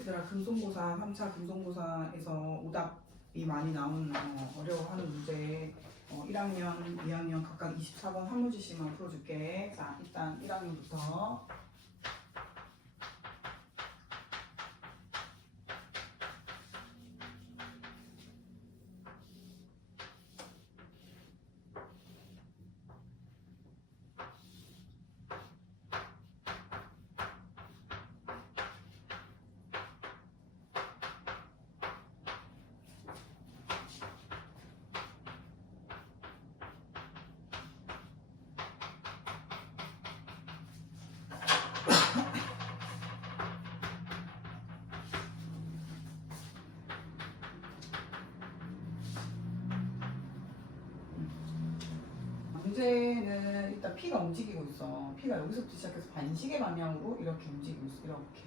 얘들아 금속고사 3차 금속고사에서 오답이 많이 나온 어, 어려워하는 문제 어, 1학년, 2학년 각각 24번 한 문제씩만 풀어줄게. 자 일단 1학년부터 문제는 일단 P가 움직이고 있어. P가 여기서부터 시작해서 반시계 방향으로 이렇게 움직이고 있어. 이렇게.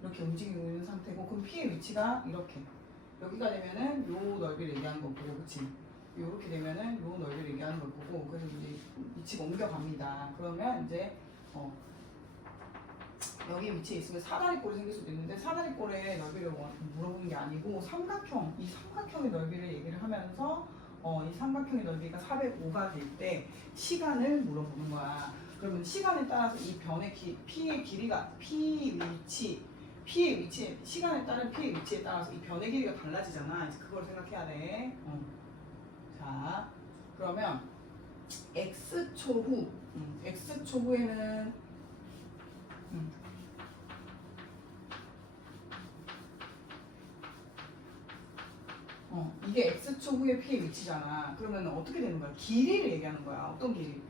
이렇게 움직이고 있는 상태고 그럼 P의 위치가 이렇게. 여기가 되면은 요 넓이를 얘기하는 거고, 그치? 요렇게 되면은 요 넓이를 얘기하는 걸 거고, 그래서 이제 위치가 옮겨갑니다. 그러면 이제, 어, 여기 위치에 있으면 사다리 꼴이 생길 수도 있는데, 사다리 꼴의 넓이를 원- 물어보는 게 아니고, 삼각형, 이 삼각형의 넓이를 얘기를 하면서, 어, 이 삼각형의 넓이가 405가 될 때 시간을 물어보는 거야. 그러면 시간에 따라서 이 변의 기, P의 길이가 P 위치, P의 위치, 시간에 따른 P의 위치에 따라서 이 변의 길이가 달라지잖아. 이제 그걸 생각해야 돼. 어. 자, 그러면 X 초 후, 음, X 초 후에는 음, 어, 이게 x초 후의 p의 위치잖아. 그러면 어떻게 되는 거야? 길이를 얘기하는 거야. 어떤 길이?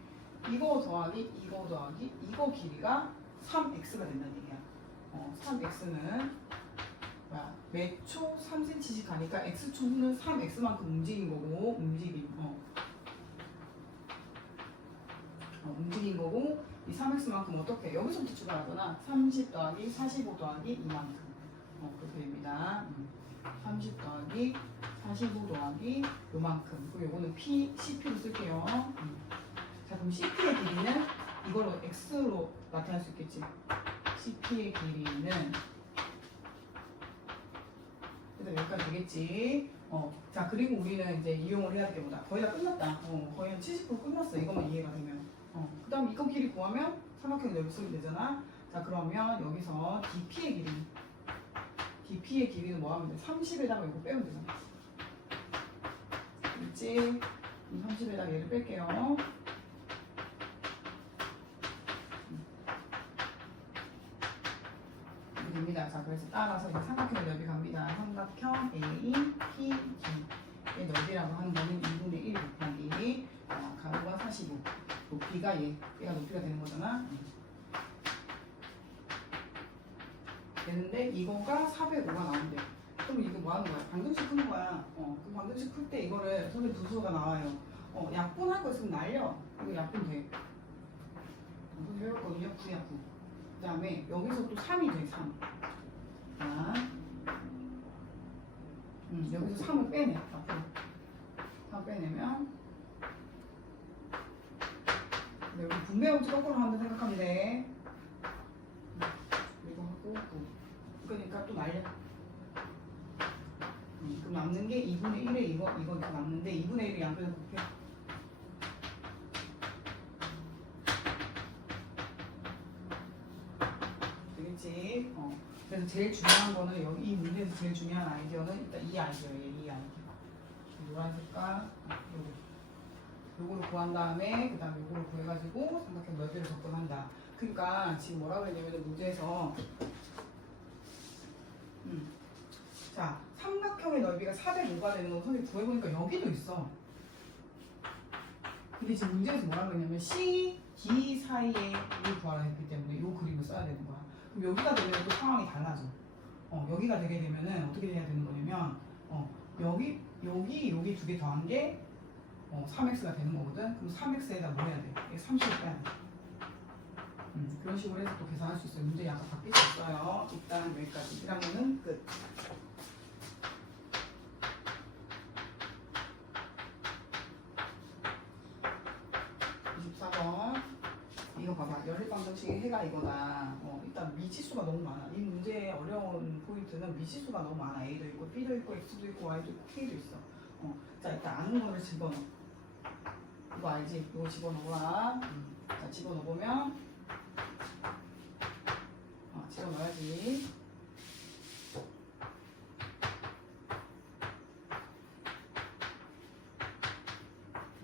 이거 더하기 이거 더하기 이거 길이가 3x가 된다는 얘기야. 어, 3x는 뭐야? 매초 3cm씩 가니까 x초 후는 3x만큼 움직인 거고 움직임. 어. 어, 움직인 거고 이 3x만큼 어떻게? 여기서부터 출발하잖아. 30 더하기 45 더하기 이만큼. 어, 그렇게 됩니다. 음. 30 더하기 45 더하기 요만큼. 그리고 요거는 P, CP로 쓸게요. 음. 자 그럼 CP의 길이는 이걸로 X로 나타낼 수 있겠지? CP의 길이는 일단 여기까지 되겠지? 어, 자 그리고 우리는 이제 이용을 해야 뭐다 거의 다 끝났다. 어, 거의 한 70% 끝났어 이것만 이해가 되면. 어, 그 다음 이거 길이 구하면 삼각형 넓이 쓰면 되잖아. 자 그러면 여기서 DP의 길이 DP의 길이는 뭐 하면 돼? 30에다가 이거 빼면 되잖아. 있지? 이 30에다가 얘를 뺄게요. 이렇게 됩니다. 자, 그래서 따라서 이제 삼각형 넓이 갑니다. 삼각형 A, P, G의 넓이라고 하는 거는 2분의 1 곱하기 어, 가로가 45. 높이가 얘, 얘가 높이가 되는 거잖아. 음. 되는데 이거가 405가 나온대. 그럼 이거 뭐 하는 거야? 방정식 푸는 거야. 어, 그 방정식 풀 때 이거를 선생님 두 수가 나와요. 어, 약분 할 거 있으면 날려. 이거 약분 돼. 이거 배웠거든요. 구약분. 그 다음에 여기서 또 3이 돼, 3. 자. 음, 여기서 3을 빼내. 앞으로. 3 빼내면. 여기 분배함수 거꾸로 한다 생각하면 돼. 이거 하고 9. 그러니까 또 날려. 음, 그럼 남는 게 2분의 1에 이거 이거 이렇게 남는데 2분의 1을 양변에 곱해. 되겠지? 어. 그래서 제일 중요한 거는 여기 이 문제에서 제일 중요한 아이디어는 일단 이 아이디어예요. 이 아이디어. 노란 색깔 아, 요거. 요거를 구한 다음에 그 다음에 요거를 구해가지고 삼각형 넓이를 접근한다. 그러니까 지금 뭐라 그랬냐면 문제에서 음. 자, 삼각형의 넓이가 405가 되는 건 선생님 구해보니까 여기도 있어. 근데 지금 문제에서 뭐라 그랬냐면 C, D 사이에 를 구하라 했기 때문에 이 그림을 써야 되는 거야. 그럼 여기가 되면 또 상황이 달라져. 어, 여기가 되게 되면은 어떻게 해야 되는 거냐면 어, 여기, 여기, 여기 두 개 더한 게 어, 3x가 되는 거거든. 그럼 3x에다 뭐 해야 돼? 30을 빼야 돼. 음, 그런 식으로 해서 또 계산할 수 있어요. 문제 약간 바뀔 수 있어요. 일단 여기까지. 1학년은 끝. (24번) 이거 봐봐 연립방정식의 해가 이거다. 어, 일단 미지수가 너무 많아. 이 문제의 어려운 포인트는 미지수가 너무 많아. A도 있고 B도 있고 X도 있고 Y도 있고 K도 있어. 어, 자 일단 아는 거를 집어넣어. 이거 알지? 이거 집어넣어라. 음. 자 집어넣으면 어, 집어넣어야지.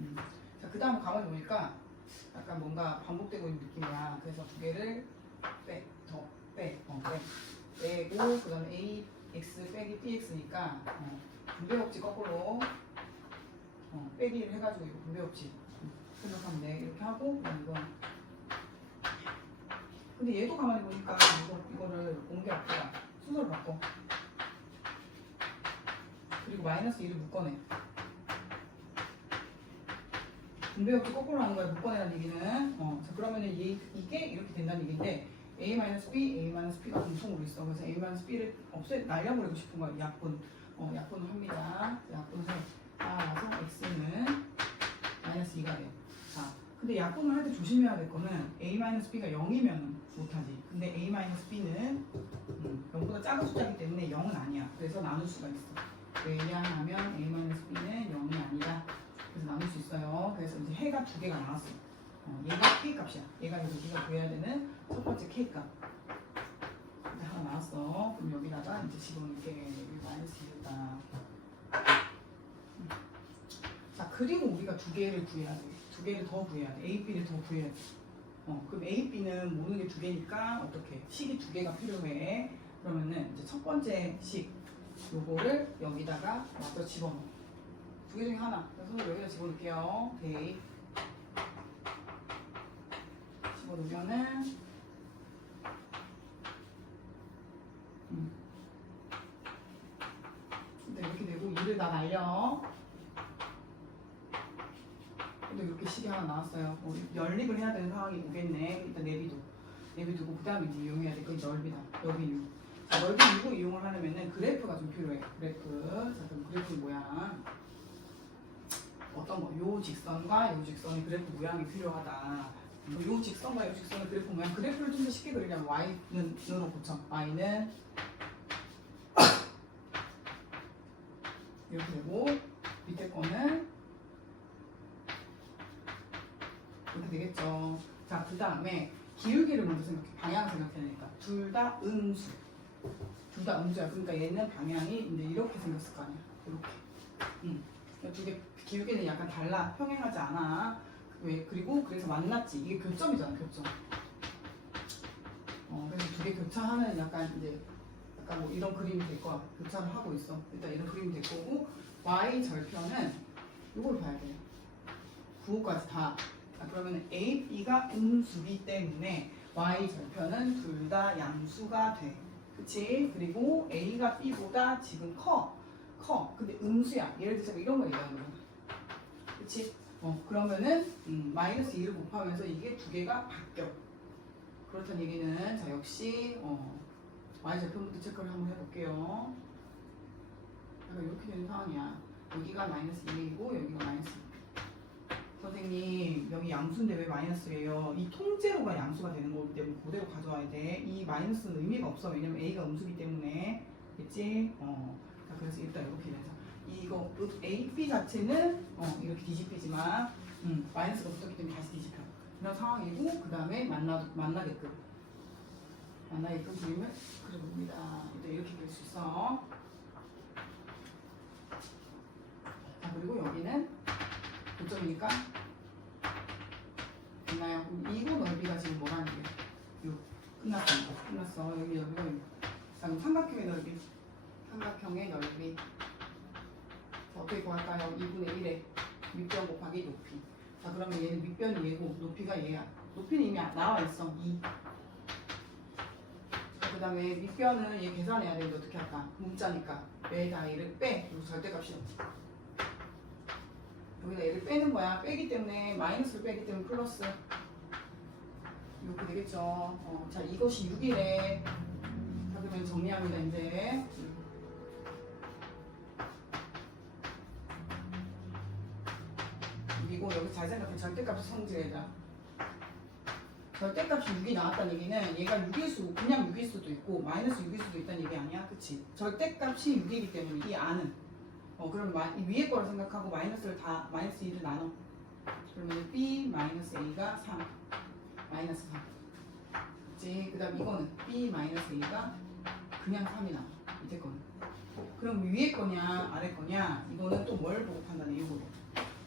음. 자, 그 다음 가만히 보니까 약간 뭔가 반복되고 있는 느낌이야. 그래서 두 개를 빼, 더 빼, 어, 빼. 빼고, 그 다음에 A, X 빼기 BX니까, 어, 분배법칙 거꾸로, 어, 빼기를 해가지고 이거 분배법칙 생각하면 돼. 이렇게 하고, 그다음 이거. 근데 얘도 가만히 보니까 이거, 이거를 옮겨 앞에다 순서를 바꿔. 그리고 마이너스 1을 묶어내. 분배역도 거꾸로 하는 거야 묶어내라는 얘기는 어, 자 그러면은 얘, 이게 이렇게 된다는 얘기인데 A-B, A-B가 공통으로 있어. 그래서 A-B를 없애 날려버리고 싶은 거야 약분. 어, 약분을 합니다. 약분을 해. 따라서 X는 마이너스 2가 돼요. 자 근데 약분을 할 때 조심해야 될 거는 A-B가 0이면 못하지. 근데 A-B는 음, 0보다 작은 숫자이기 때문에 0은 아니야. 그래서 나눌 수가 있어. 왜냐하면 A-B는 0이 아니다 그래서 나눌 수 있어요. 그래서 이제 해가 두 개가 나왔어. 어, 얘가 K 값이야. 얘가 이제 우리가 구해야 되는 첫 번째 K 값. 이제 하나 나왔어. 그럼 여기다가 이제 집어넣게 여기 마이너스 2다. 자 그리고 우리가 두 개를 구해야 돼. 두 개를 더 구해야 돼. A, B를 더 구해야 돼. 어, 그럼 A, B는 모르는 게 두 개니까 어떻게? 식이 두 개가 필요해. 그러면은 이제 첫 번째 식 요거를 여기다가 와서 집어넣어. 두 개 중에 하나. 그래서 여기다 집어넣을게요. 집 어넣으면은 음. 근데 이렇게 되고 이를 다 날려. 근데 이렇게 식이 하나 나왔어요. 뭐 연립을 해야 되는 상황이 오겠네. 일단 내비도. 내비두고 그 다음에 이용해야 될건 넓이다. 여기 6. 자, 넓이 6을 이용을 하려면은 그래프가 좀 필요해. 그래프. 자, 그럼 그래프 모양. 어떤 거? 요 직선과 요 직선의 그래프 모양이 필요하다. 요 직선과 요 직선의 그래프 모양. 그래프를 좀 더 쉽게 그리려면 y는 으로 고쳐. y는 이렇게 되고 밑에 거는 이렇게 되겠죠. 자, 그 다음에 기울기를 먼저 생각해. 방향 생각해야니까. 둘 다 음수. 둘 다 음수야. 그러니까 얘는 방향이 이제 이렇게 생겼을 거 아니야. 이렇게. 음. 두개 기울기는 약간 달라. 평행하지 않아. 왜? 그리고 그래서 만났지. 이게 교점이잖아. 교점. 어, 그래서 두 개 교차하는 약간 이제 약간 뭐 이런 그림이 될 거야. 교차를 하고 있어. 일단 이런 그림이 될 거고 y 절편은 이걸 봐야 돼요. 9호까지 다. 자, 그러면 a, b가 음수기 때문에 y 절편은 둘 다 양수가 돼. 그치? 그리고 a가 b보다 지금 커. 커. 근데 음수야. 예를 들어서 이런 거 얘기하는 거야. 그치? 어, 그러면은 음, 마이너스 2를 곱하면서 이게 두 개가 바뀌어. 그렇다는 얘기는 자 역시 어, y 절편부터 체크를 한번 해볼게요. 약간 이렇게 되는 상황이야. 여기가 마이너스 2이고 여기가 마이너스 2. 선생님 여기 양수인데 왜 마이너스예요? 이 통째로가 양수가 되는 거기 때문에 그대로 가져와야 돼. 이 마이너스는 의미가 없어. 왜냐면 a가 음수기 때문에. 됐지? 어. 자, 그래서 일단 이렇게 돼서 이거 A, B 자체는 어, 이렇게 뒤집히지만 음, 마이너스가 붙었기 때문에 다시 뒤집혀. 이런 상황이고 그 다음에 만나 만나게끔 만나게끔 그림을 그려봅니다. 이렇게 그릴 수 있어. 자 그리고 여기는 고점이니까 됐나요? 이거 넓이가 지금 뭐라는 게? 요 끝났어. 끝났어 여기 여기가 요. 자 삼각형의 넓이 삼각형의 넓이 자, 어떻게 구할까요? 2분의 1에 밑변 곱하기 높이. 자, 그러면 얘는 밑변이 얘고 높이가 얘야. 높이는 이미 나와 있어. 2. 자, 그 다음에 밑변은 얘 계산해야 되는데 어떻게 할까? 문자니까. 왜다 얘를 빼. 그리고 절대값이야. 여기다 얘를 빼는 거야. 빼기 때문에 마이너스를 빼기 때문에 플러스. 이렇게 되겠죠. 어, 자, 이것이 6이래. 자, 그러면 정리합니다, 이제. 이거 여기 잘 생각해 절대값이 성질이다. 절대값이 6이 나왔다는 얘기는 얘가 6일 수 그냥 6일 수도 있고 마이너스 6일 수도 있다는 얘기 아니야? 그치? 절대값이 6이기 때문에 이 안은 어 그럼 마, 이 위에 거를 생각하고 마이너스를 다 마이너스 2를 나눠 그러면 b 마이너스 a가 3 마이너스 3 그치? 그 다음 이거는 b 마이너스 a가 그냥 3이 나와 밑에 거는 그럼 위에 거냐 아래 거냐 이거는 또 뭘 보고 판단해 이거로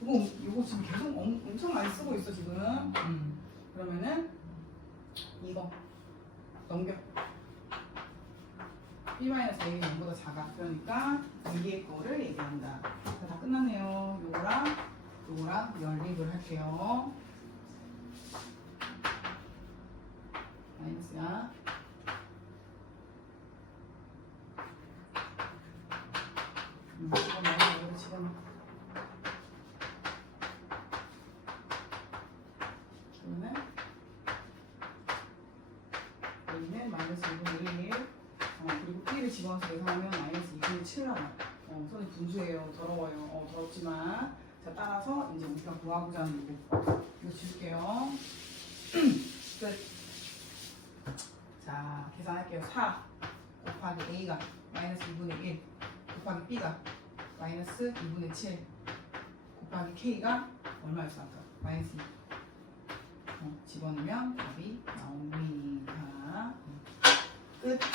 이거 이거 지금 계속 엄, 엄청 많이 쓰고 있어 지금. 음. 그러면은 이거 넘겨. B-a는 0보다 작아. 그러니까 위에 거를 얘기한다. 자, 다 끝났네요. 요거랑 요거랑 연립을 할게요. 마이너스야 음, 지금 나와 여기 지금 그러면 여기는 마이너스 2분의 1 어, 그리고 P를 집어넣어서 계산하면 마이너스 2분의 7 나와요. 어, 손이 분수예요. 더러워요. 어, 더럽지만. 자 따라서 이제 우리가 구하고자 하는 거 이거 줄게요. 끝. 자 계산할게요. 4 곱하기 A가 마이너스 2분의 1 곱하기 B가 마이너스 2분의 7 곱하기 K가 얼마였어 아까 마이너스 2 어, 집어넣으면 답이 나옵니다. 끝.